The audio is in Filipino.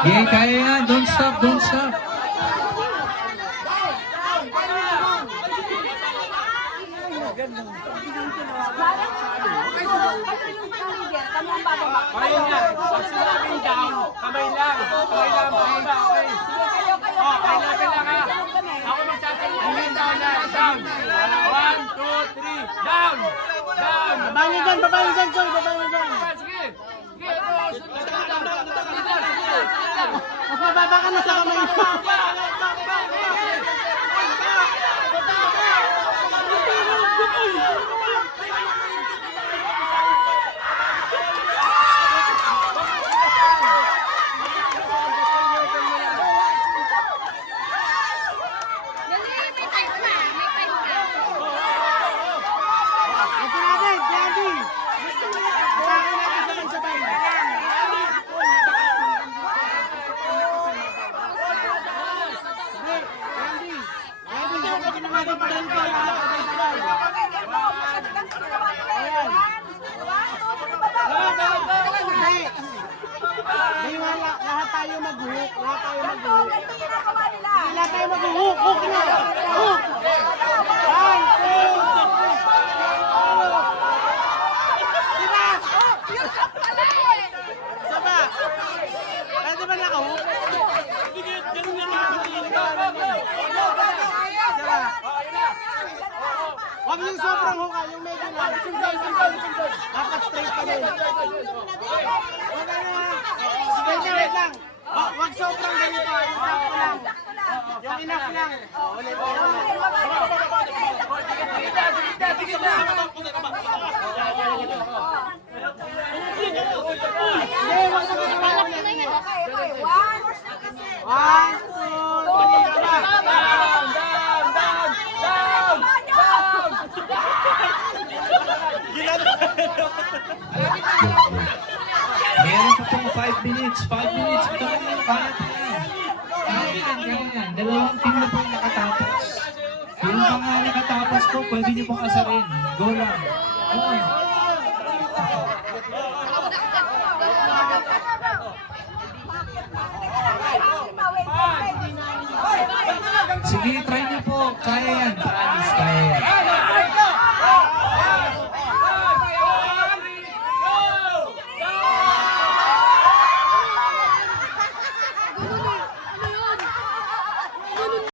Yeah, kaya yan. Don't stop, don't stop. Kaya nga, pag sinabing down, kamay lang. Kamay lang, baba, okay? Oh, kailangan lang ha. Ako magsasalita. Down na, down. 1, 2, 3, down! Down! Baba niyo dyan, baba niyo dyan, Joy, baba niyo dyan. Sige! Sige, ito. Sige lang. Mas mababa ka na sa kamay mo. Ito natin, Candy. Baba natin sabay-sabay. Candy, huwag na natin paganto lahat sabay-sabay. Ayan. Hindi. Hindi, lahat tayo mag-hook. Lahat tayo mag-hook. Lahat tayo mag-hook. Hook na. Hook. 1, 2. Saba. Pwede ba naka-hook? Saba. Huwag yung sobrang hook, yung medyo lang. Dapat straight pa din. Wait lang. Huwag sobrang ganito. Yung sakto lang. Yung enough lang. Ulit. Hindi, huwag na magkakaroon na yan. 1, 2, 3, Meron pa pong 5 minutes. 5 minutes. Ito na yung kaya pa yan. Kaya yan. Dalawang team na po yung nakatapos. Yung mga nakatapos po, pwede nyo pong asarin. Go lang. Oo. Sige, try nyo po. Kaya yan.